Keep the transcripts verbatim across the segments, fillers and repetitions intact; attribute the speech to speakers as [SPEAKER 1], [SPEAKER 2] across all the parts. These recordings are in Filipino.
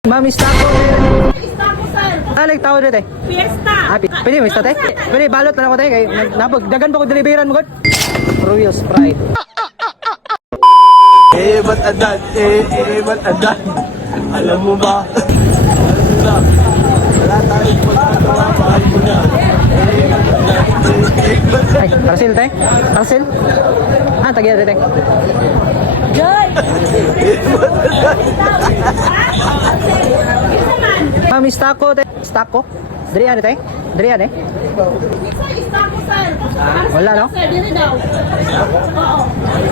[SPEAKER 1] Ma'am, istako.
[SPEAKER 2] Istako, sir.
[SPEAKER 1] Ah, like tao dito eh.
[SPEAKER 2] Fiesta.
[SPEAKER 1] Ah, pi- pwede mo istate? Pwede balot na ako tayo kay napag dagan pa ko deliveran mo god. Royal Sprite.
[SPEAKER 3] Eh, ba't adan? Eh, eh, ba't adan? Alam mo ba? Alam mo na. Wala tayong pagkakawa. Mahal mo na. Eh, ba't adan? Eh, eh, ba't
[SPEAKER 1] Ay, parcel tayo. Parcel. Ah, tagyan dito.
[SPEAKER 2] Joy.
[SPEAKER 1] Ma'am, istako tayo. Istako. Diri ano tayo? Diri ano eh?
[SPEAKER 2] Sir, istako, sir.
[SPEAKER 1] Wala, no?
[SPEAKER 2] Sir, dito daw. Oo.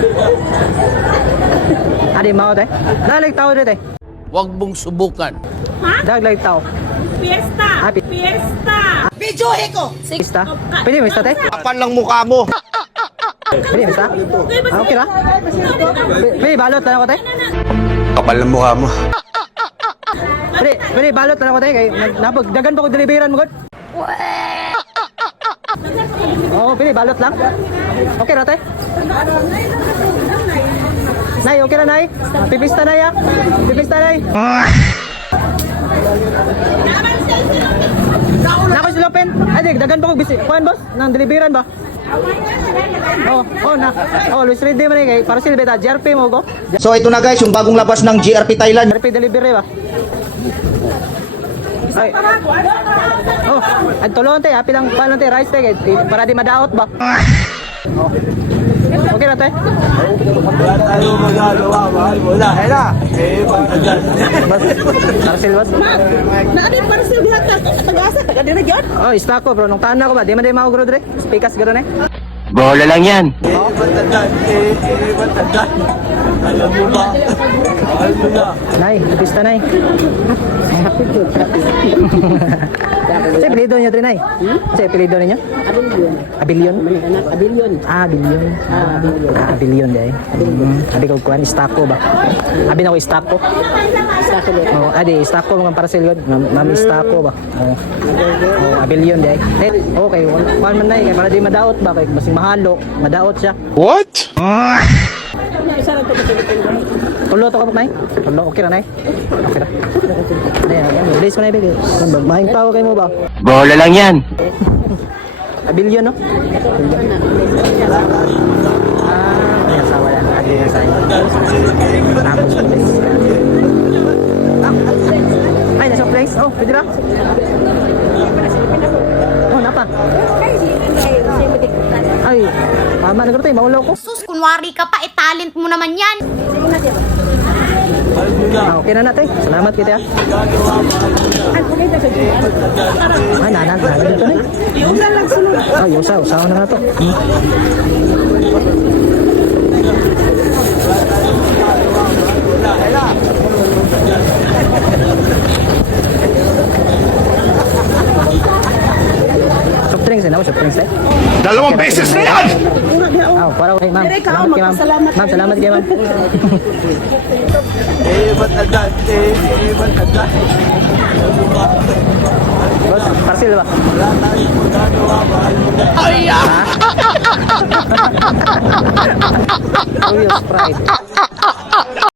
[SPEAKER 1] Adi mao tayo. Dalag tao dito eh.
[SPEAKER 4] Huwag mong subukan.
[SPEAKER 2] Ha?
[SPEAKER 1] Dalag tao.
[SPEAKER 2] Fiesta.
[SPEAKER 1] Ah, pi-
[SPEAKER 2] Fiesta.
[SPEAKER 1] Ista. Pwede mo istate?
[SPEAKER 3] Kapan lang mukha mo?
[SPEAKER 1] Pwede mo ista? Ah, okay ra? Pwede- Pwede balot na ako tayo?
[SPEAKER 3] Kapal ng mukha mo.
[SPEAKER 1] Pwede, pwede balot na ako tayo kay napag dagan pa ko deliveran mo god. Oo, pwede balot lang. Okay ra tayo? Nay, okay na nay? Pipista na ya? Pipista nay? Nako si Lopen. Ay, di, dagan pa ko bisi. Kuan boss, nang deliveran ba? Oh, oh na. Oh, Luis Ready man kay para sila beta J R P mo ko.
[SPEAKER 5] So ito na guys, yung bagong labas ng G R P Thailand.
[SPEAKER 1] J R P delivery ba? Ay. Oh, ang tulon tayo, happy lang paano tayo rice tayo kay- para di madaot ba? Oh. Okay na tayo.
[SPEAKER 3] Wala tayong magagawa. Mahal mo na. Eh, na. Eh, ba't adan?
[SPEAKER 1] Bas, parcel bas.
[SPEAKER 2] Naabit para sa lahat. Tagasa, taga din na dyan.
[SPEAKER 1] Oh, istako bro, nung tanan ko ba? Di man di maugro dire. Speakas garo eh.
[SPEAKER 4] Bola lang yan.
[SPEAKER 3] Eh, ba't adan? Eh, eh, ba't adan? Alam mo ba? Mahal mo na.
[SPEAKER 1] Nay, pista nay. Sa pilido niyo din nay. Sa pilido niyo? Abilion. Abilion? Abilion. Ah, abilion. Ah, abilion. Ah, abilion dai. Abi ko kuan istako ba? Abi na ko istako. Istako. Oh, adi istako mga parcel yun. Ma'am istako ba? Oh. Oh, abilion dai. Eh, okay, kuan man nay kay para di madaot ba kay mas mahalo, madaot siya.
[SPEAKER 3] What?
[SPEAKER 1] Tulo to ka nay? Tulo okay ra nay? Okay ra. Ayan, ayan, release mo na ibig. Mahing tao kayo mo ba?
[SPEAKER 4] Bola lang yan.
[SPEAKER 1] Abilyon, no? Ah, may asawa yan. Adi na sa'yo. Tapos sa place. Ah, ay, nasa place? Oh, pwede na? Oh, napa? Ay, tama na tayo. Maulaw ko.
[SPEAKER 6] Sus, kunwari ka pa, eh talent mo naman yan.
[SPEAKER 1] Ah, okay na natin. Salamat kita. Ay, nanan. Nanan dito na.
[SPEAKER 2] Yung lang lang sunod.
[SPEAKER 1] Ay, usaw. Usaw na nga to. Hmm. Soft drinks eh. Ako, soft drinks eh.
[SPEAKER 3] Dalawang beses na yan!
[SPEAKER 1] Ah, para kay ma'am. Salamat kay ma'am. Ma'am, salamat kay ma'am.
[SPEAKER 3] Eh, ba't adan? Eh, eh, ba't adan? Alam mo ba?
[SPEAKER 1] Boss, parcel ba?
[SPEAKER 3] Wala tayong magagawa. Mahal mo na.
[SPEAKER 1] Royal Sprite.